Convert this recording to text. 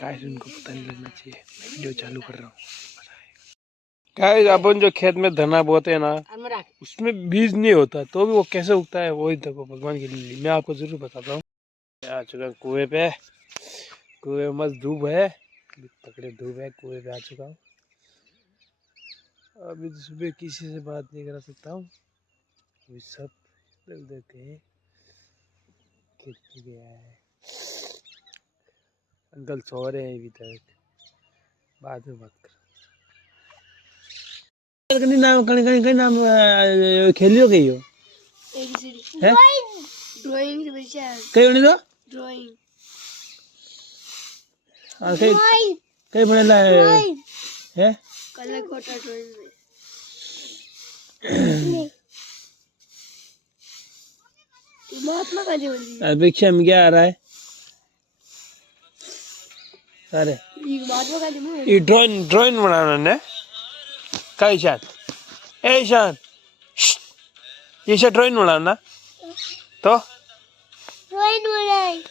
Guys उनको पता नहीं लगना चाहिए, मैं वीडियो चालू कर रहा हूँ। गाइस अपन जो खेत में धना बोते हैं ना, उसमें बीज नहीं होता तो भी वो कैसे उगता है वही देखो भगवान की लीला। मैं आपको जरूर बताता हूँ। आ चुका कुएं पे, कुएं में मस्त धूप है, तकड़े धूप है, कुएं पे आ चुका हूँ। अभी सुबह किसी से बात नहीं कर सकता हूँ, अभी सब देखे हैं खेत में गया है। अंकल सो रहे हैं अभी तक, बाद में बात कर। कहीं नाम कहीं नाम खेलियो कहीं हो है ड्राइंग से बच्चा कहीं होने दो ड्राइंग हां कहीं बनेला है कलर कोटा ड्राइंग में महात्मा गांधी बन अपेक्षा में क्या आ रहा है अरे ये महात्मा गांधी में ये ड्राइंग ड्राइंग बनाना है कई शान ए शान ये ड्राइंग बनाना तो ड्राइंग बनाई